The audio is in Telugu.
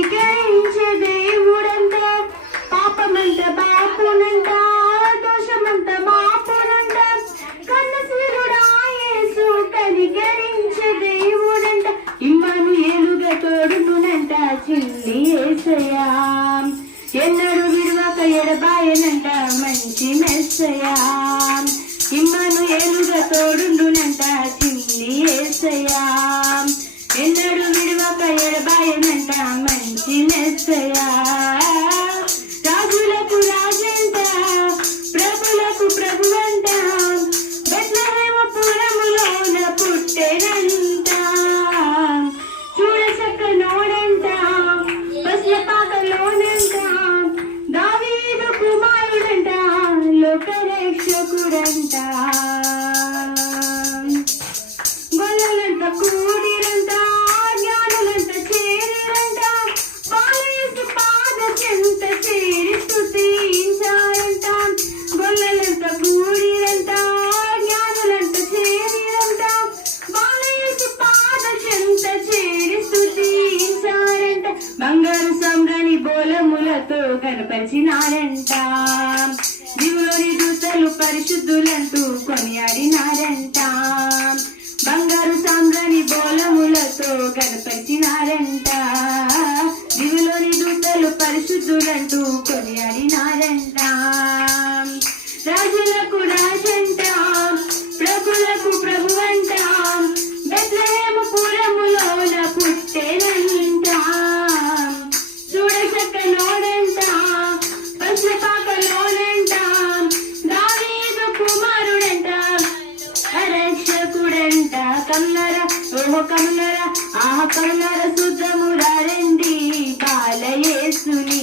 కనికరించే దేవుడంట, పాపమంట బాపునంట, దోషమంత మాపునంట, కన్నసీరుడా యేసు కనికరించే దేవుడంట, ఇమ్మానుయేలుగా తోడునునంట చిన్ని యేసయ్యా, ఎన్నడు విడువక ఎడబాయనంట మంచి మెస్సయ్యా, ఇమ్మానుయేలుగా తోడుండునంట చిన్ని యేసయ్యా, ఎన్నడు విడువక ఎడబాయనంట మంచి మెస్సయ్యా, రాజులకు రాజంట ప్రభులకు ప్రభువంట, బెత్లెహేము పురములోన పుట్టెనంట, చూడచక్కనోడంట పస్లపాకలోనంట, దావీదు కుమారుడంట లోకరక్షకుడంట, గొల్లలంట కూడిరంట జ్ఞానులంట చేరిరంట, బాలయేసు పాద చెంత చేరి స్తుతించారంట, గొల్లలంట కూడిరంట జ్ఞానులంట చేరిరంట, బాలయేసు పాద చెంత చేరి స్తుతించారంట, బంగారు సంబ్రాణి బోలములతో కనపరిచినారంట, దివులోని దూతలు పరిశుద్ధులంటూ కొనియాడినారంట, బంగారు సాంబ్రాణి బోలములతో కనపరిచినారంట, దివులోని దూతలు పరిశుద్ధులంటూ కొనియాడినారంట, రాజులకు రాజంట ప్రభులకు ప్రభువంట, బెత్లెహేము పురములోన పుట్టెనంట, చూడచక్కనోడంట పస్లపాకలోనంట, దావీదు కుమారుడంట రక్షకుడంట, కన్నర ఓహో కన్నర ఆహ కన్నర శుద్ధమురారండి బాలయేసుని